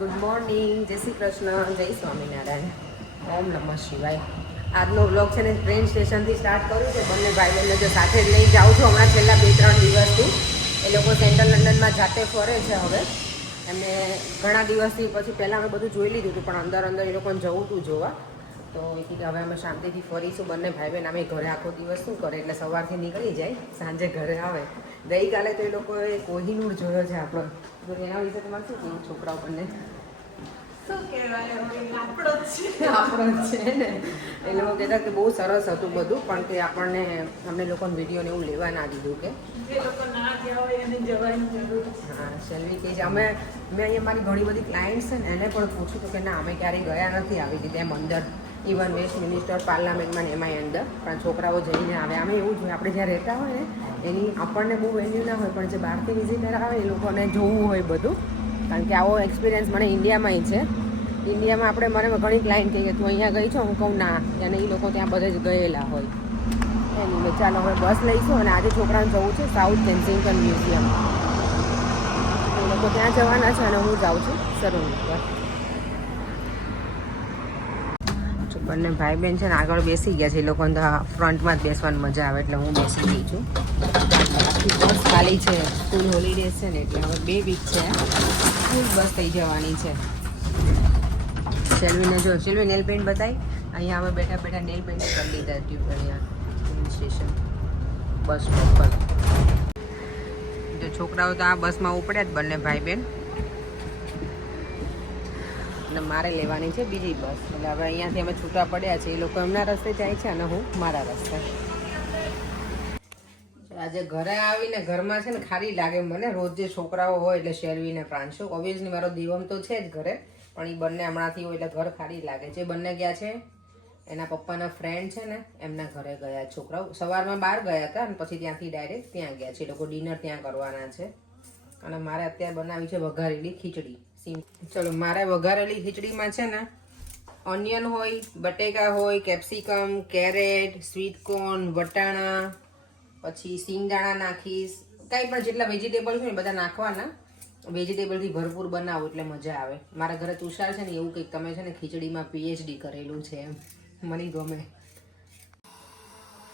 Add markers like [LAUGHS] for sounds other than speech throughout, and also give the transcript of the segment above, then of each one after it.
Good morning જય શ્રી કૃષ્ણ. જય સ્વામિનારાયણ. ઓમ નમઃ શિવાય. આજનો બ્લોગ છે ને ટ્રેન સ્ટેશનથી સ્ટાર્ટ કર્યું છે. બંને ભાઈ બહેનો જો સાથે લઈ જાઉં છું. હમણાં છેલ્લા બે, ત્રણ દિવસથી. એ લોકો સેન્ટ્રલ લંડનમાં જાતે ફરે છે હવે. એમને ઘણા દિવસથી પછી પહેલાં અમે બધું જોઈ લીધું હતું, પણ અંદર અંદર એ લોકોને જવું હતું જોવા. તો એ કીધું હવે અમે શાંતિથી ફરીશું. બંને ભાઈ બહેન અમે ઘરે આખો દિવસ શું કરે? એટલે સવારથી નીકળી જાય સાંજે ઘરે આવે. ગઈકાલે તો એ લોકોએ કોહિનૂર જોયો છે આપણો. તો એના વિશે તમારે શું કહેવું છોકરાઓ બંને શું કહેવાય? હવે આપણો જ છે. [LAUGHS] આપણો જ છે ને. એ લોકો કહેતા કે બહુ સરસ હતું બધું પણ કે આપણને અમને લોકોને વિડીયોને એવું લેવા ના દીધું કે. હા શેલ્વી કે અમે મેં અહીંયા મારી ઘણી બધી ક્લાયન્ટ્સ છે ને એને પણ પૂછ્યું હતું કે ના અમે ક્યારેય ગયા નથી આવી રીતે એમ અંદર. ઇવન વેસ્ટ મિનિસ્ટર પાર્લામેન્ટમાં ને એમાંય અંદર. પણ છોકરાઓ જઈને આવે. અમે એવું જોઈએ આપણે જ્યાં રહેતા હોય ને, એની આપણને બહુ વેલ્યુ ના હોય, પણ જે બહારથી વિઝિટર આવે, એ લોકોને જોવું હોય બધું. કારણ કે આવો એક્સપિરિયન્સ મને ઇન્ડિયામાંય છે. ઇન્ડિયામાં આપણે, મને ઘણી ક્લાયન્ટ કહીએ કે, તું અહીંયા ગઈ છો? હું કહું, ના. અને એ લોકો ત્યાં બધે જ ગયેલા હોય. એની મેં ચાલો હવે બસ લઈશું અને આજે છોકરાને જવું છે સાઉથ કેન્સિંગટન મ્યુઝિયમ એ લોકો ત્યાં જવાના છે અને હું જાઉં છું. સરોવર પર જો બંને ભાઈ બહેન છે ને આગળ બેસી ગયા છે. એ લોકોને તો ફ્રન્ટમાં જ બેસવાની મજા આવે એટલે હું બેસી ગઈ છું. આખી બસ ખાલી છે. સ્કૂલ હોલિડેઝ છે ને એટલે હવે બે વીક છે. સ્કૂલ બસ થઈ જવાની છે. સેલ્વીને જો સેલ્વી નેલ પેન્ટ બતાવી અહીંયા અમે બેઠા બેઠા નેલ પેન્ટ કરી લીધા ટ્યુબ અહીંયા સ્ટેશન બસ પર. જો છોકરાઓ તો આ બસમાં ઉપડ્યા જ બંને ભાઈ બહેન અને મારે લેવાની છે બીજી બસ. એટલે હવે અહીંયાથી અમે છૂટા પડ્યા છે એ લોકો એમના રસ્તે જાય છે અને હું મારા રસ્તે. આજે ઘરે આવીને ઘરમાં છે ને ખાલી લાગે મને. રોજ જે છોકરાઓ હોય એટલે શેરવીને પ્રાંશો. ઓબ્વિયસલી મારો દીવમ તો છે જ ઘરે, પણ એ બંને હમણાંથી હોય એટલે ઘર ખાલી લાગે. છે બંને ગયા છે, એના પપ્પાના ફ્રેન્ડ છે ને, એમના ઘરે ગયા છોકરાઓ. સવારમાં બહાર ગયા હતા અને પછી ત્યાંથી ડાયરેક્ટ ત્યાં ગયા છે. એ લોકો ડિનર ત્યાં કરવાના છે. અને મારે અત્યારે બનાવી છે વઘારેલી ખીચડી. ચલો, મારે વઘારેલી ખીચડીમાં છે ને ઓનિયન હોય, બટેકા હોય કેપ્સિકમ કેરેટ સ્વીટકોર્ન વટાણા, પછી સિંગદાણા નાખીશ. કાંઈ પણ જેટલા વેજીટેબલ હોય ને બધા નાખવાના. વેજીટેબલથી ભરપૂર બનાવો એટલે મજા આવે. મારા ઘરે તુષાર છે ને, એવું કંઈક તમે છે ને ખીચડીમાં પીએચડી કરેલું છે એમ. મને ગમે.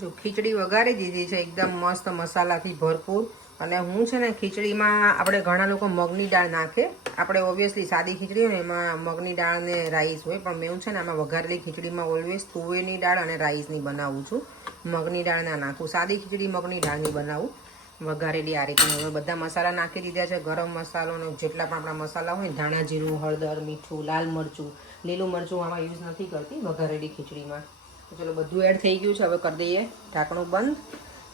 જો, ખીચડી વઘારી દીધી છે, એકદમ મસ્ત મસાલાથી ભરપૂર. અને હું છે ને ખીચડીમાં આપણે ઘણા લોકો મગની દાળ નાખે. આપણે ઓબ્વિયસલી સાદી ખીચડી હોય ને એમાં મગની દાળ ને રાઈસ હોય, પણ મેં છે ને આમાં વઘારેલી ખીચડીમાં ઓલવેઝ તુવેરની દાળ અને રાઈસની બનાવું છું. મગની દાળ ના નાખું. સાદી ખીચડી મગની દાળની બનાવું. વઘારેલી આ રીતની. હવે બધા મસાલા નાખી દીધા છે. ગરમ મસાલો ને જેટલા પણ આપણા મસાલા હોય ધાણા જીરું, હળદર, મીઠું, લાલ મરચું, લીલું મરચું આમાં યુઝ નથી કરતી વઘારેલી ખીચડીમાં. ચલો બધું એડ થઈ ગયું છે. હવે કરી દઈએ. ઢાંકણું બંધ.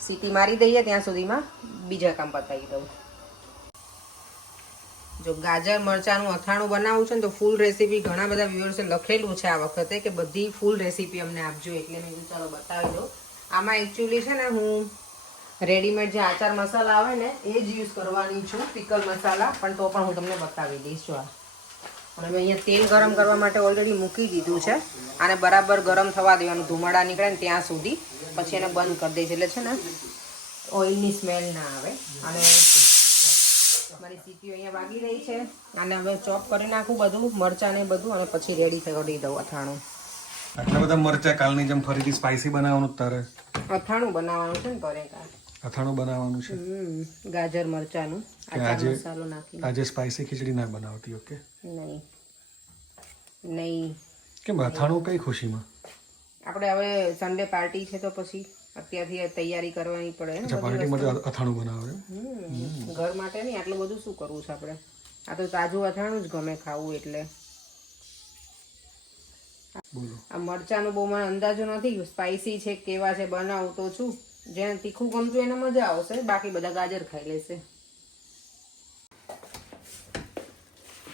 સીટી મારી દઈએ ત્યાં સુધીમાં. બીજા કામ પતાવી દઉં. જો ગાજર, મરચાંનું અથાણું બનાવવું છે ને તો ફૂલ રેસીપી ઘણા બધા વ્યુઅર્સે લખેલું છે આ વખતે કે બધી ફૂલ રેસીપી અમને આપજો. એટલે મેં ચાલો બતાવી દો આમાં એકચ્યુઅલી છે ને હું રેડીમેડ જે આચાર મસાલા આવે ને, એ જ યુઝ કરવાની છું પિકલ મસાલા. પણ તો પણ હું તમને બતાવી દઈશ આ. અને મેં અહીંયા તેલ ગરમ કરવા માટે ઓલરેડી મૂકી દીધું છે. આને બરાબર ગરમ થવા દેવાનું. ધુમાડા નીકળે ને ત્યાં સુધી. પછી એને બંધ કરી દઈશ. એટલે છે ને ઓઇલની સ્મેલ ના આવે. અને મારી સીટીઓ અહીંયા વાગી રહી છે. અને હવે ચોપ કરી નાખું બધું મરચાં ને બધું અને પછી રેડી કરી દઉં અથાણું. આટલા બધા મરચા કાલની જેમ ફરીથી સ્પાઈસી બનાવવાનું તારે? અથાણું બનાવવાનું છે ને તરેકા અથાણું બનાવવાનું છે? ગાજર મરચાનું આજે મસાલો નાખી આજે સ્પાઈસી ખીચડી ના બનાવતી ઓકે નહીં. નહીં. કેમ અથાણું કઈ ખુશીમાં? આપણે હવે સન્ડે પાર્ટી છે તો પછી અત્યારથી તૈયારી કરવાની પડે પાર્ટી તો અથાણું બનાવે? ઘર માટે નહીં આટલું બધું શું કરવું છે આપણે? આ તો તાજું અથાણું જ ગમે ખાવું એટલે. આ મરચાંનો બહુ મને અંદાજો નથી સ્પાઇસી છે કેવા છે બનાવું તો છું. જેને તીખું ગમતું એને મજા આવશે બાકી બધા ગાજર ખાઈ લેશે.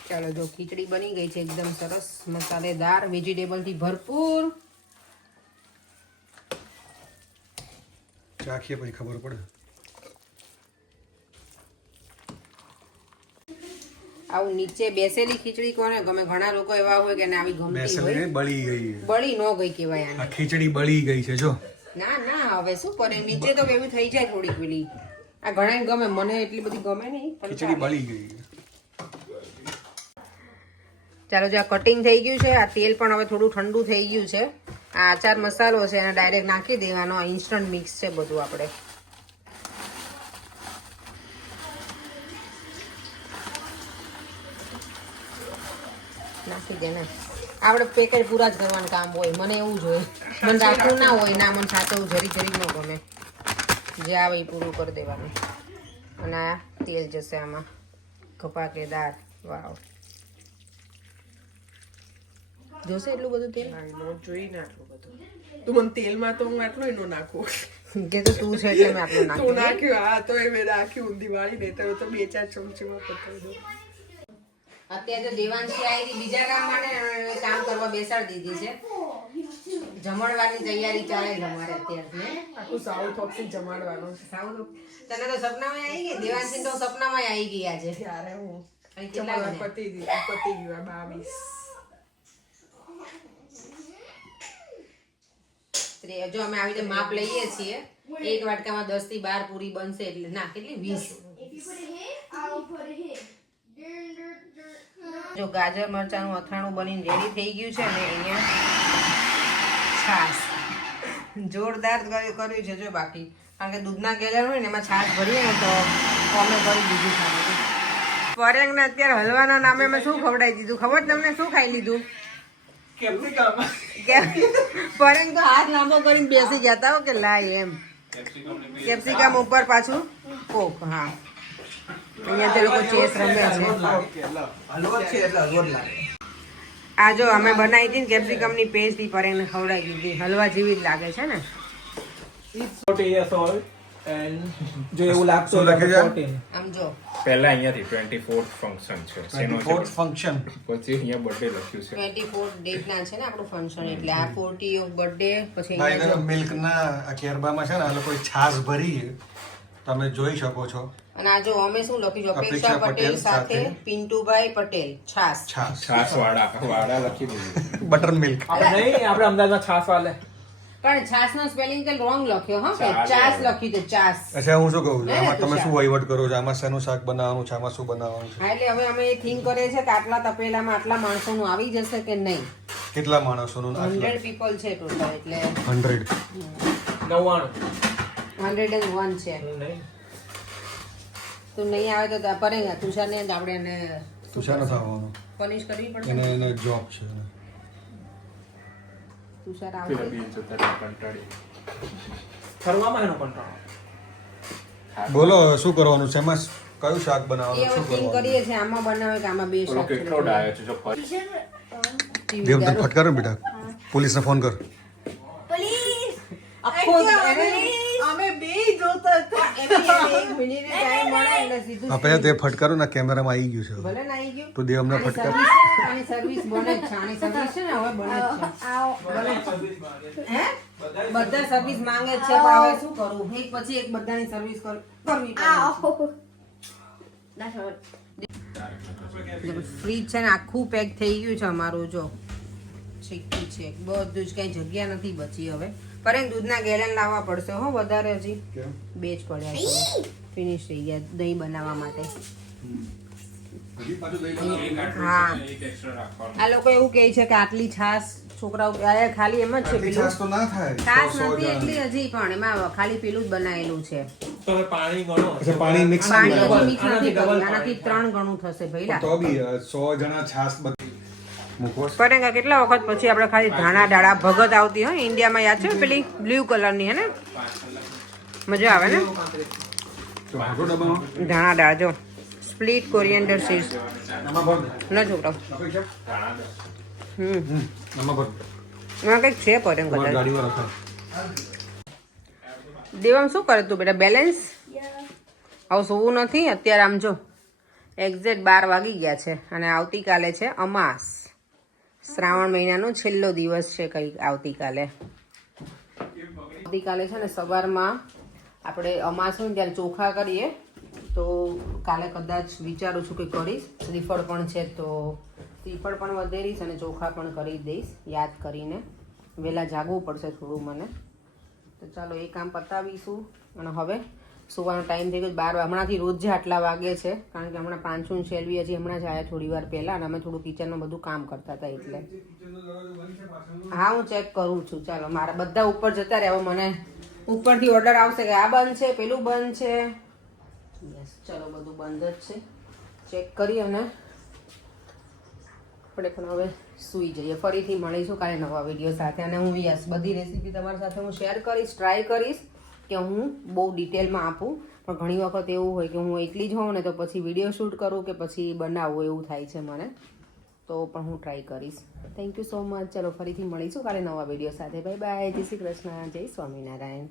ચાલો જો ખીચડી બની ગઈ છે એકદમ સરસ મસાલેદાર વેજીટેબલથી ભરપૂર. ચાખીએ પછી ખબર પડે. આવું નીચે બેસેલી ખીચડી કોને? ગમે ઘણા લોકો એવા હોય કે ના આવી ગમતી હોય. બળી ગઈ બળી ન ગઈ કહેવાય આને. આ ખીચડી બળી ગઈ છે જો. ના ના હવે શું કરે? નીચે તો એવું થઈ જાય થોડીક પેલી. આ ઘણા ગમે મને એટલી બધી ગમે નહીં ખીચડી બળી ગઈ ચાલો જે આ કટિંગ થઈ ગયું છે આ તેલ પણ હવે થોડું ઠંડુ થઈ ગયું છે. આ આચાર મસાલો છે, એને ડાયરેક્ટ નાખી દેવાનો. ઇન્સ્ટન્ટ મિક્સ છે બધું આપણે. નાખી દે ને. આપણે પેકેટ પૂરા જ કરવાનું કામ હોય. મને એવું જ હોય. મને રાખવું ના હોય, ના, મને સાચવું જરી જરી ન ગમે. જે આવે એ પૂરું કરી દેવાનું. અને આ તેલ જશે આમાં. કપાકેદાર વાવ. જોશે એટલું બધું તેલ? નો જોઈને આટલું બધું. તું મને તેલમાં તો હું આટલું એનો નાખું. કે તો તું છે એટલે મેં આટલું તું નાખ્યું. નાખ્યું હા તો એ મેં નાખ્યું ઊંધી વાળી નહીં તો તો બે ચાર ચમચીમાં પતાવી દઉં. અત્યારે તો દેવાંશી આવી હતી બીજા કામ માટે કામ કરવા બેસાડી દીધી છે. જમણવાની તૈયારી ચાલે છે અમારે અત્યારે આખું સાઉથ ઓફિસ જમાડવાનું સાઉથ તને તો સપનામાં આવી ગઈ? દેવાંશી તો સપનામાં આવી ગઈ આજે. ત્યારે હું પતી ગયું પતી ગયું બાવીસ. ત્રે- જો અમે આવી રીતે માપ લઈએ છીએ, એક વાટકામાં દસથી બાર પૂરી બનશે એટલે ના, કેટલી? વીસ. જો ગાજર, મરચાંનું અથાણું બનીને રેડી થઈ ગયું છે અને અહીંયા છાશ. જોરદાર કર્યું છે જો બાકી. કારણ કે દૂધના ગેલર હોય ને, એમાં છાશ ભરીએ ને તો અમે કરી દીધું ખાવાનું. પરેંગને અત્યારે હલવાના નામે મેં શું ખવડાવી દીધું? ખબર તમને શું ખાઈ લીધું? કે પરેંગ તો હાથ લાંબો કરીને બેસી ગયા હતા હો કે લાય એમ. કેપ્સિકમ ઉપર પાછું કોક હા. અહીંયા તે લોકો ચેસ રમે છે. આ જો અમે બનાવી હતી ને કેપ્સિકમની પેસ્ટ ઈ પરેંગને ખવડાવી દીધી. હલવા જેવી જ લાગે છે ને. જો એવું લાગતું? આમ જો. પહેલા અહીંયાથી ટ્વેન્ટી ફોર્થ ફંક્શન છે શેનો છે? ફંક્શન પછી અહીંયા બર્થડે લખ્યું છે. ટ્વેન્ટી ફોર ડેટ ના છે ને આપણું ફંક્શન એટલે આ ફોર્ટી ઓફ બર્થડે પછી ભાઈ અહીંયા મિલ્ક ના કેરબામાં છે ને આ લોકો છાશ ભરી છે. તમે જોઈ શકો છો. અને આ જો અમે શું લખ્યું છે? અપેક્ષા પટેલ સાથે પિન્ટુભાઈ પટેલ છાસ છાશ. છાસ વાળા વાળા લખી દીધું. Butter milk. આપણે નહીં આપણે અમદાવાદમાં છાસ વાલે પણ છાસ નો સ્પેલિંગ તો રોંગ લખ્યો હા કે. ચાસ લખ્યું છે ચાસ. અચ્છા હું શું કહું છું? આમાં તમે શું વહીવટ કરો છો? આમાં શેનું શાક બનાવવાનું છે? આમાં શું બનાવવાનું છે? હા એટલે હવે અમે એ થિંક કરીએ છીએ કે આટલા તપેલામાં આટલા માણસોનું આવી જશે કે નહીં? કેટલા માણસોનું? હંડ્રેડ પીપલ છે ટોટલ એટલે હંડ્રેડ નવ્વાણું. હંડ્રેડ એન્ડ વન છે. હું નહીં. તો નહીં આવે તો તા- પરેગા તુષારને જ આપણે એને તુષાર નથી આવવાનું પનિશ કરવી પડશે? એને જોબ છે. એને. તુષાર આવશે. બીજ જોતા કંટાળી. ફરવામાં એનો કંટાળો. બોલો હવે શું કરવાનું છે? એમાં કયું શાક બનાવવાનું શું કરવાનું? કરીએ છીએ આમાં બનાવે કે આમાં બે શાક છે. કેટલો ડાયો છે જો ફરી. દેવ તને ફટકારો બેટા. પોલીસને ફોન કર. આખો એને- અમે બે જોતા હતા. એને એક મિનિટ [LAUGHS] ટાઈમ મળે એટલે સીધું આ પહેલા તે ફટકારો ના કેમેરામાં આવી ગયું છે. ભલે ને આવી ગયું. તો દેવ અમને ફટકાર આની સર્વિસ બને છે. આની સર્વિસ છે ને હવે બને છે. હે? બધા સર્વિસ માંગે છે. પણ હવે શું કરું? એક પછી એક બધાની સર્વિસ કરવી પડે ફ્રીજ છે. ને આખું પેક થઈ ગયું છે અમારું જો. છે. બધું જ કઈ જગ્યા નથી બચી હવે. પરંતુ દૂધના ગેલન લાવવા પડશે હો વધારે હજી. બે જ પડ્યા છે. ફિનિશ થઈ ગયા દહીં બનાવવા માટે. હા. આ લોકો એવું કહે છે કે આટલી છાશ છોકરાઓ ખાલી એમ જ છે પેલું. છાશ તો ના થાય. છાશ સો- સો નથી એટલી હજી પણ એમાં ખાલી પેલું જ બનાવેલું છે. પાણી ગણો અચ્છા, પાણી મિક્સ પાણી મિક્સ નથી આનાથી આનાથી ત્રણ ગણું થશે ભાઈ તો બી અ, સો જણા છાશ બધી મૂકવો કેટલા વખત પછી આપણે ખાલી ધાણા ડાળા ભગત આવતી હોય ઇન્ડિયામાં યાદ છે? પેલી બ્લુ કલરની હે ને? મજા આવે ને? ધાણા ડાળ જો. સ્પ્લિટ કોરિએન્ડર સીડ્સ ન છોકરાઓ હમ. કંઈક છે પતંગ કદાચ. દેવામ શું કરે તું બેટા? બેલેન્સ આવું સોવું નથી? અત્યારે આમ જો. એક્ઝેક્ટ બાર વાગી ગયા છે અને આવતીકાલે છે અમાસ. શ્રાવણ મહિનાનો છેલ્લો દિવસ છે કંઈક આવતીકાલે. આવતીકાલે છે ને સવારમાં આપણે અમાસ હોય ત્યારે ચોખા કરીએ. તો કાલે કદાચ વિચારું છું કે કરીશ. શ્રીફળ પણ છે તો શ્રીફળ પણ વધેરીશ અને ચોખા પણ કરી દઈશ, યાદ કરીને. વહેલા જાગવું પડશે થોડું મને. તો ચાલો એ કામ પતાવીશું. અને હવે સુવાનો ટાઈમ થઈ ગયો બાર હમણાંથી રોજ જે આટલા વાગે છે, કારણ કે હમણાં પાંચસો શેલવી હજી હમણાં જ આવ્યા થોડી વાર પહેલા અને અમે થોડું કિચનમાં બધું કામ કરતા હતા એટલે. હા, હું ચેક કરું છું. ચાલો, મારા બધા ઉપર જતા હવે મને ઉપરથી ઓર્ડર આવશે કે આ બંધ છે, પેલું બંધ છે. યસ ચલો, બધું બંધ જ છે. ચેક કરી અને આપણે પણ હવે સૂઈ જઈએ. ફરીથી મળીશું કાલે નવા વીડિયો સાથે. અને હું યસ, બધી રેસીપી તમારી સાથે હું શેર કરીશ ટ્રાય કરીશ. કે હું બહુ ડિટેલમાં આપું, પણ ઘણી વખત એવું હોય કે હું એકલી જ હોઉં ને તો પછી વીડિયો શૂટ કરું કે પછી બનાવવું એવું થાય છે મને. તો પણ હું ટ્રાય કરીશ. થેન્ક યુ સો મચ ચલો ફરીથી મળીશું કાલે નવા વીડિયો સાથે. બાય બાય જય શ્રી કૃષ્ણ. જય સ્વામિનારાયણ.